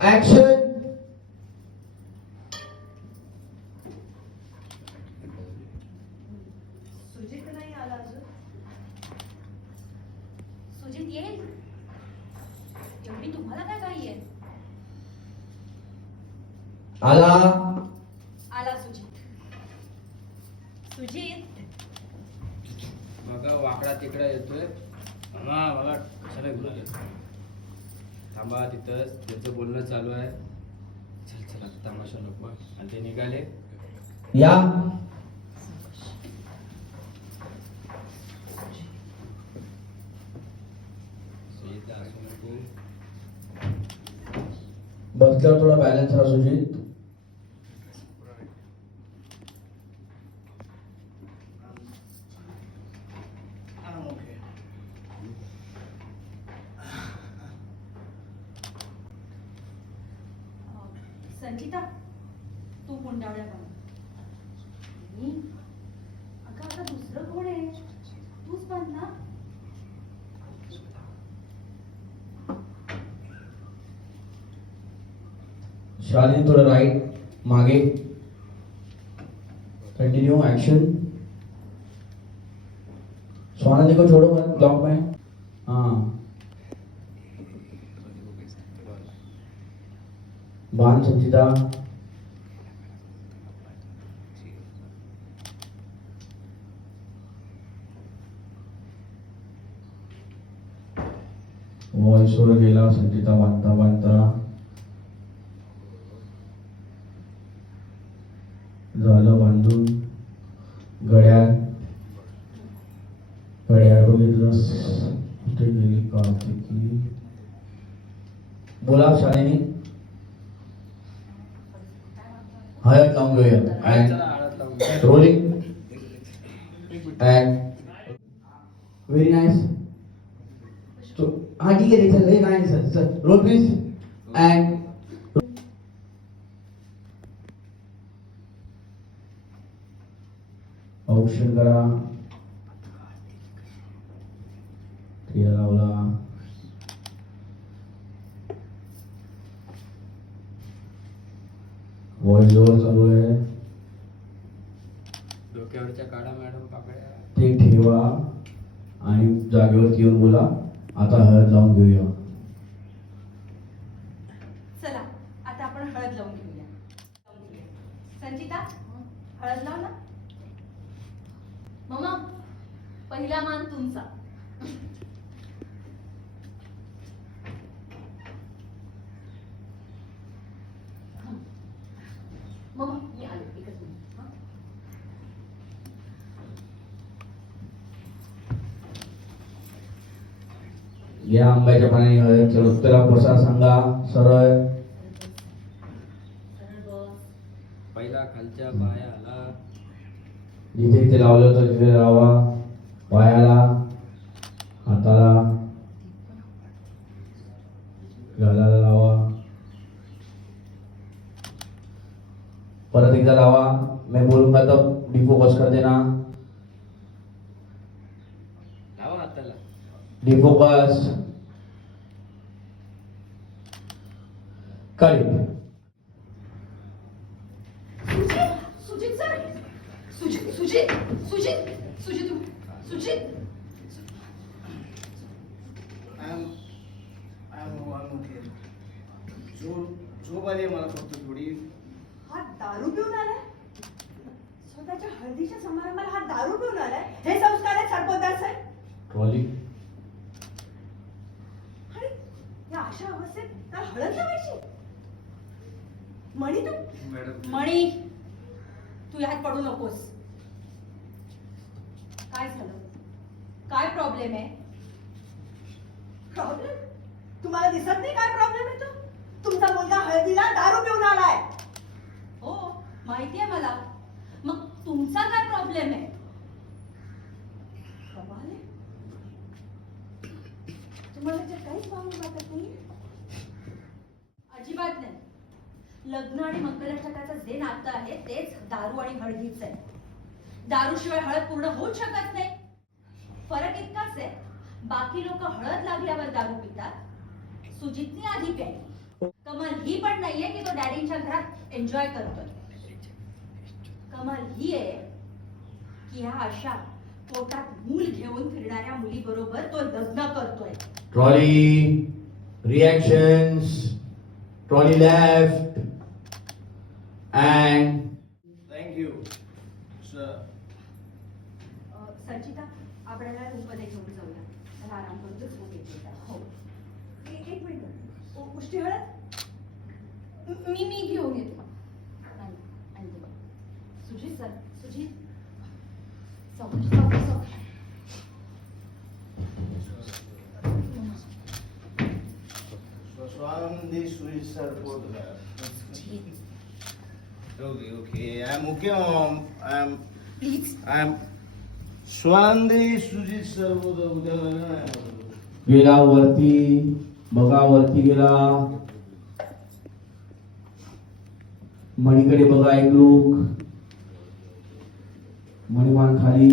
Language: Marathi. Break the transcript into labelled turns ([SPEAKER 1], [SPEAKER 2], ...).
[SPEAKER 1] ऍक्शन
[SPEAKER 2] सुजित नाही आला अजून.
[SPEAKER 3] सुजित येईल? एवढी तुम्हाला काय घाई आहे?
[SPEAKER 1] आला.
[SPEAKER 3] आला सुजित. सुजित.
[SPEAKER 4] बघा वाकडा तिकडा येतोय. हा बघा कशाला घेऊन आले? थांबा तिथंच त्यांचं बोलणं चालू आहे. चल चल तमाशा नको. आणि ते निघाले.
[SPEAKER 1] या. बसल्यावर थोडा बॅलन्स राहा सुजित.
[SPEAKER 3] संचिता तू मुंडावळ्या बन. मी अगं आता दुसरं कोण आहे? तूच बन ना.
[SPEAKER 1] शालीन थोडं राईट मागे. कंटिन्यू एक्शन स्वानंदी को छोड़ो मत ब्लॉक में. हाँ. बाण संचिता वॉइस वर गेला संचिता बांधता बांधता झालं बांधून. गड्याळ घड्याळ बघितलंस कुठे गेली कार्तिकी बोला शाळेने हळद लावून घेऊया and rolling and very nice हा ठीक आहे सर हे नाही sir sir roll please and औषध करा। व्हॉइस ओव्हर चालू आहे.
[SPEAKER 4] डोक्यावरच्या काढा मॅडम पाकड्या
[SPEAKER 1] ते ठेवा आणि जागेवरती येऊन बोला. आता हळद लावून घेऊया.
[SPEAKER 3] चला आता आपण हळद लावून घेऊया. लावून घेऊया. संचिता हळद लाव ना. मम्मा पहिला मान तुमचा.
[SPEAKER 1] या आंब्याच्या पाण्याने उत्तरा प्रसार सांगा. सरळ.
[SPEAKER 4] पहिला खालच्या पायाला.
[SPEAKER 1] जिथे जिथे लावलं होतं तिथे लावा. पायाला हाताला. गालाला लावा. परत एकदा लावा. मैं बोलूँगा तब डिफोकस कर देना.
[SPEAKER 5] Okay. जो झोप आली आहे मला फक्त थोडी.
[SPEAKER 2] हा दारू पिऊन आलाय? स्वतःच्या हळदीच्या समारंभाला हा दारू पिऊन आलाय? हे संस्कार आहेत सरपोतदार साहेब.
[SPEAKER 1] ट्रॉली
[SPEAKER 2] आणि या अशा अवस्थेत त्याला हळद लावायची मणी तू?
[SPEAKER 5] मॅडम.
[SPEAKER 3] मणी. तू यात पडू नकोस. काय झालं? काय प्रॉब्लेम आहे?
[SPEAKER 2] प्रॉब्लेम तुम्हाला दिसत नाही काय प्रॉब्लेम आहे तो? तुमचा मुलगा हळदीला दारू पिऊन आलाय.
[SPEAKER 3] हो माहिती आहे मला. मग तुमचा काय प्रॉब्लेम आहे.
[SPEAKER 2] तुम्हाला काहीच मागून वाटत नाही
[SPEAKER 3] अजिबात नाही. लग्न आणि मंगलाष्टकाचं जे नातं आहे तेच दारू आणि हळदीच आहे. दारूशिवाय हळद पूर्ण होऊच शकत नाही. फरक इतकाच आहे बाकी लोक हळद लागल्यावर दारू पितात. सुजितनी आधी प्यायली. कमल ही पण नाहीये की तो डॅडींच्या घरात एन्जॉय करतोय. कमाल ही आहे की ह्या अशा पोटात मूल घेऊन फिरणाऱ्या मुली बरोबर तो लग्न करतोय.
[SPEAKER 1] Trolley reactions trolley left and
[SPEAKER 5] thank you sir
[SPEAKER 3] uh, Sanchita आपल्याला रूममध्ये घेऊन जाऊया. त्याला आराम करू दे, झोप येते त्याला. हो.
[SPEAKER 2] ए- एक मिनिट. उ- उष्टी हळद?
[SPEAKER 3] मी मी घेऊन येते. नाही, आणि ते बघ. सुजित सर सुजित. सावकाश, सावकाश, सावकाश.
[SPEAKER 5] स्वानंदी सुई sir okay okay um okay mom I am
[SPEAKER 3] please
[SPEAKER 5] I am Swanandi Sujit sir उद्या.
[SPEAKER 1] गेला वरती बघा वरती गेला मणीकडे बघा एक लोक मणिमान खाली